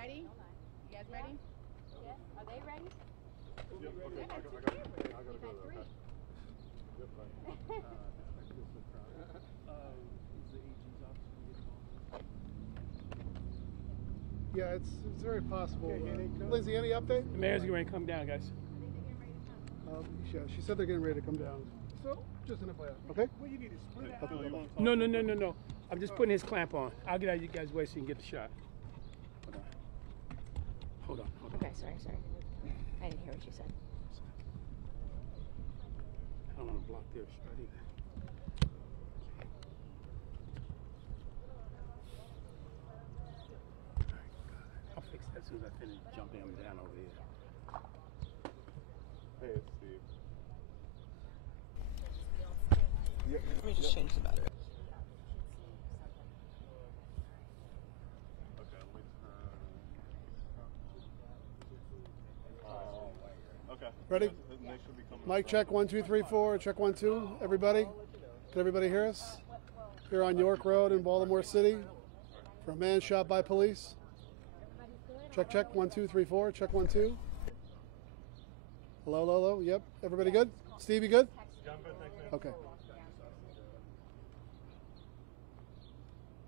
ready? You guys ready? Yeah. Are they ready? Yep, okay. I gotta go. You've had three. Yep, fine. Is the AG's office going to get involved? Yeah, it's very possible. Okay, Lindsay, any update? The mayor's going to come down, guys. I think they're getting ready to come. Yeah, she said they're getting ready to come down. So, just an FYI. Okay? Well, you need to split it out. No. I'm just putting his clamp on. I'll get out of you guys' way so you can get the shot. Hold on. Okay, sorry. I didn't hear what you said. I don't want to block their shot either. I'll fix that as soon as I finish jumping him down over here. Hey, it's Steve. Let me just change the battery. Okay, let me turn. Okay. Ready? They should be coming. Mic check 1 2 3 4. Check 1 2. Everybody, can everybody hear us? Here on York Road in Baltimore City, for a man shot by police. Check 1 2 3 4. Check 1 2. Hello. Yep. Everybody good? Steve, you good? Jump in, thanks, man. Okay.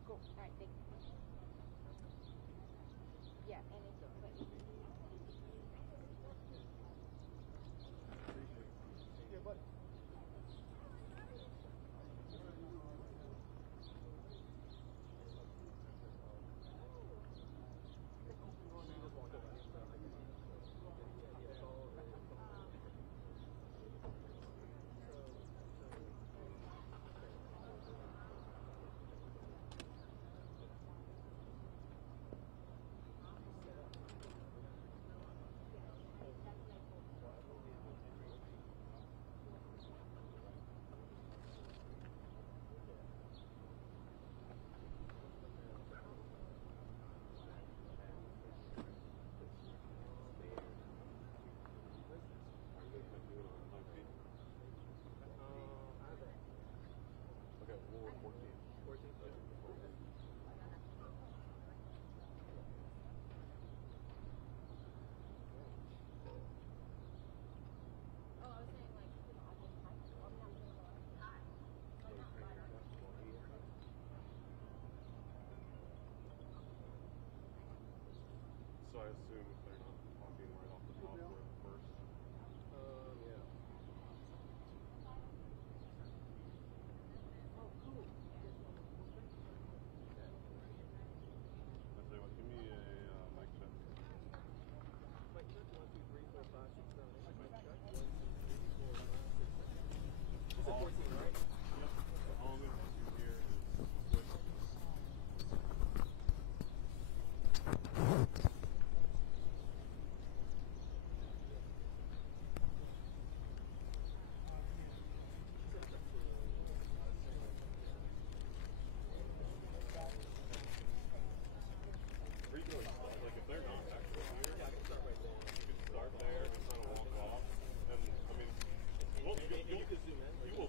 Cool. All right, thank you. Yeah, and it's Okay, we're 14. Oh, I was saying like, you know, I think I'm not doing a lot. So I assume if they're not talking right off the top, we're the first. Yeah. I tell you what, give me a mic check. Mic check 1 2 3 4 5 6 7 8. Mic check 1 2 3 4 5 6 7 8. It's a 14, right? Yep. All I'm going to do here is switch. Where you going? Like, if they're not actually here, Yeah, I can start right there. you can start there and kind of walk off. And, I mean, well, You can zoom in. you will,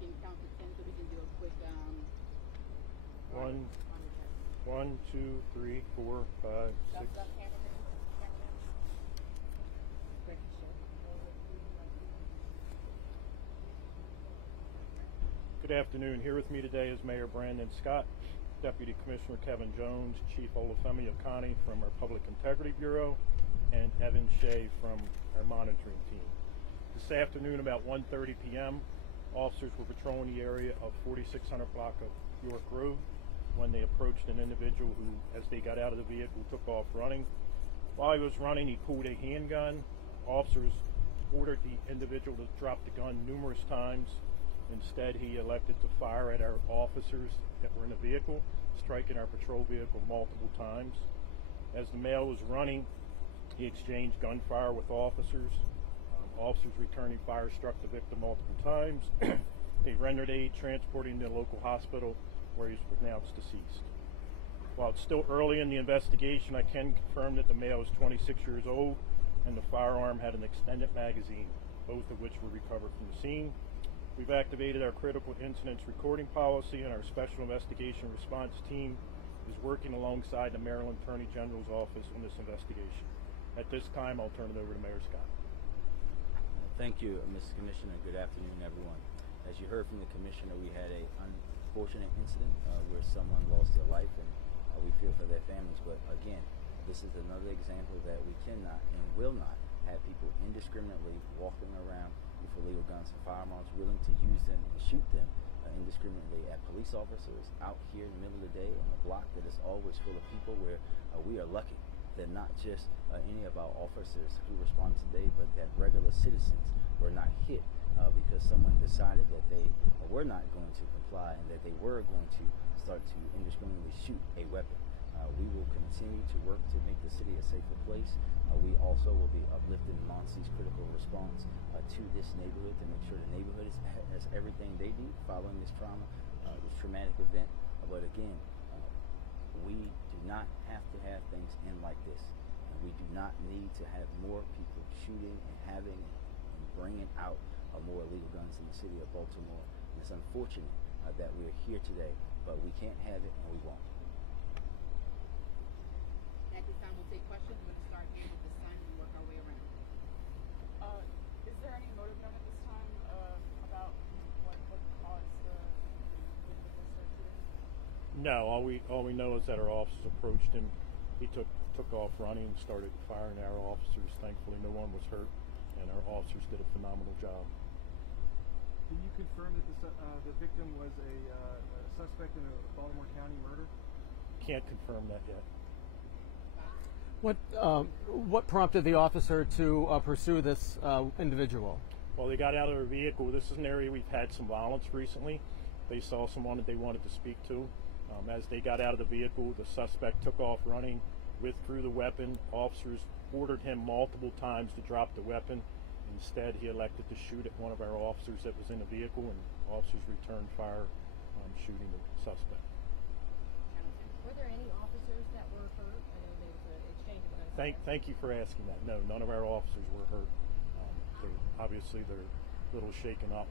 can count to 10 so we can do a quick One, 1, 2, 3, 4, 5, 6. Good afternoon. Here with me today is Mayor Brandon Scott, Deputy Commissioner Kevin Jones, Chief Olufemi Okani from our Public Integrity Bureau, and Evan Shea from our monitoring team. This afternoon about 1:30 p.m., officers were patrolling the area of 4600 block of York Road when they approached an individual who, as they got out of the vehicle, took off running. While he was running, he pulled a handgun. Officers ordered the individual to drop the gun numerous times. Instead, he elected to fire at our officers that were in the vehicle, striking our patrol vehicle multiple times. As the male was running, he exchanged gunfire with officers. Officers returning fire struck the victim multiple times. They rendered aid, transporting him to the local hospital where he was pronounced deceased. While it's still early in the investigation, I can confirm that the male is 26 years old and the firearm had an extended magazine, both of which were recovered from the scene. We've activated our critical incidents recording policy, and our special investigation response team is working alongside the Maryland Attorney General's office on this investigation. At this time, I'll turn it over to Mayor Scott. Thank you, Mr. Commissioner. Good afternoon, everyone. As you heard from the Commissioner, we had an unfortunate incident where someone lost their life, and we feel for their families. But again, this is another example that we cannot and will not have people indiscriminately walking around with illegal guns and firearms, willing to use them and shoot them indiscriminately at police officers out here in the middle of the day on a block that is always full of people, where we are lucky that not just any of our officers who responded today, but that regular citizens were not hit because someone decided that they were not going to comply and that they were going to start to indiscriminately shoot a weapon. We will continue to work to make the city a safer place. We also will be uplifting Monsi's critical response to this neighborhood to make sure the neighborhood has everything they need following this trauma, this traumatic event. But again, we do not have to have things end like this. We do not need to have more people shooting and having and bringing out more illegal guns in the city of Baltimore. And it's unfortunate that we're here today, but we can't have it and we won't. At this time, we'll take questions. We're going to start here with the sun and work our way around. Is there any motive known at this time about what caused the search? No, all we know is that our officers approached him. He took off running and started firing at our officers. Thankfully, no one was hurt, and our officers did a phenomenal job. Can you confirm that the victim was a suspect in a Baltimore County murder? Can't confirm that yet. What prompted the officer to pursue this individual? Well, they got out of their vehicle. This is an area we've had some violence recently. They saw someone that they wanted to speak to. As they got out of the vehicle, the suspect took off running, withdrew the weapon. Officers ordered him multiple times to drop the weapon. Instead, he elected to shoot at one of our officers that was in the vehicle, and officers returned fire, shooting the suspect. Were there any officers that were hurt? I know there was an exchange of guns. Thank you for asking that. No, none of our officers were hurt. Obviously, they're a little shaken up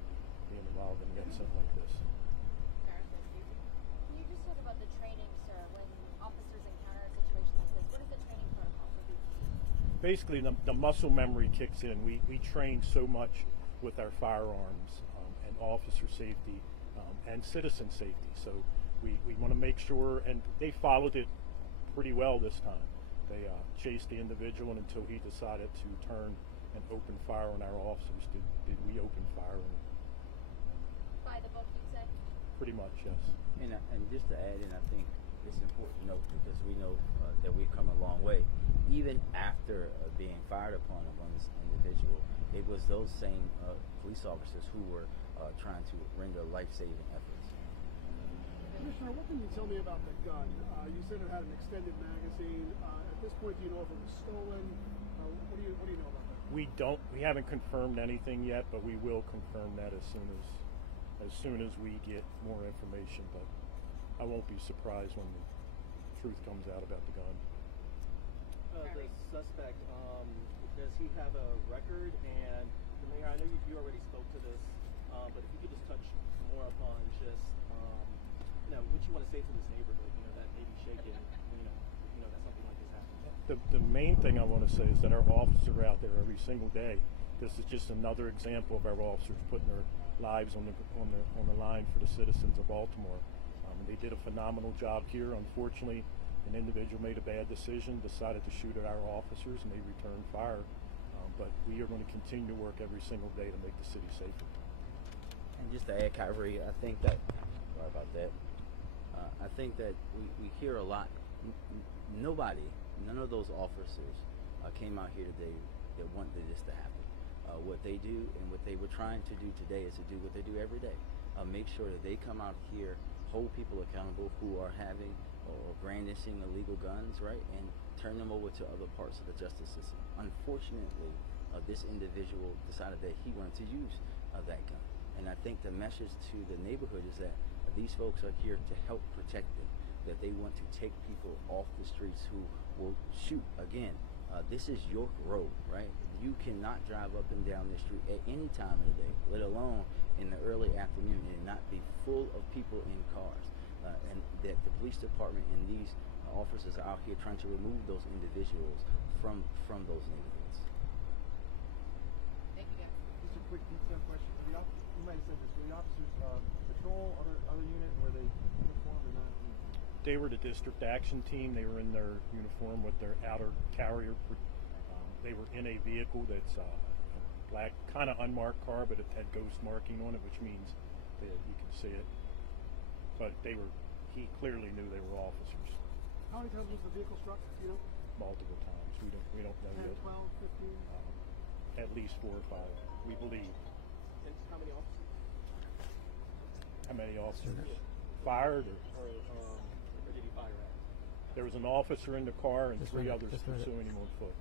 being involved in an incident like this. Can you just talk about the training, sir, when officers encounter a situation like this? What is the training protocol for these? Basically, the muscle memory kicks in. We train so much with our firearms and officer safety and citizen safety. So we want to make sure, and they followed it pretty well this time. They chased the individual until he decided to turn and open fire on our officers. Did we open fire? By the book, you'd say? Pretty much, yes. And just to add in, I think it's important to note, because we know that we've come a long way. Even after being fired upon this individual, it was those same police officers who were trying to render life-saving efforts. Commissioner, what can you tell me about the gun? You said it had an extended magazine. At this point, do you know if it was stolen? What do you know about that? We haven't confirmed anything yet, but we will confirm that as soon as we get more information. But I won't be surprised when the truth comes out about the gun. The suspect, does he have a record? And the mayor, I know you already spoke to this But if you could just touch more upon just, what you want to say to this neighborhood, that may be shaken, that something like this happens. The main thing I want to say is that our officers are out there every single day. This is just another example of our officers putting their lives on the line for the citizens of Baltimore. They did a phenomenal job here. Unfortunately, an individual made a bad decision, decided to shoot at our officers, and they returned fire. But we are going to continue to work every single day to make the city safer. And just to add, Kyrie, I think that, sorry about that, I think that we hear a lot. None of those officers came out here today that wanted this to happen. What they do and what they were trying to do today is to do what they do every day. Make sure that they come out here, hold people accountable who are having or brandishing illegal guns, right, and turn them over to other parts of the justice system. Unfortunately, this individual decided that he wanted to use that gun. And I think the message to the neighborhood is that these folks are here to help protect them, that they want to take people off the streets who will shoot. Again, this is York Road, right? You cannot drive up and down this street at any time of the day, let alone in the early afternoon, and not be full of people in cars. And that the police department and these officers are out here trying to remove those individuals from those neighborhoods. Thank you, guys. Just a quick detail question. You might have said this. Were the officers patrol other unit? Were they uniformed or not? They were the district action team. They were in their uniform with their outer carrier. They were in a vehicle that's a black, kind of unmarked car, but it had ghost marking on it, which means that you can see it. But he clearly knew they were officers. How many times was the vehicle struck? Multiple times. We don't know 10, yet. 12, 15? At least 4 or 5, we believe. And how many officers? How many officers fired? Or did he fire at? There was an officer in the car and Just 3 a minute, others just a minute. pursuing him on foot.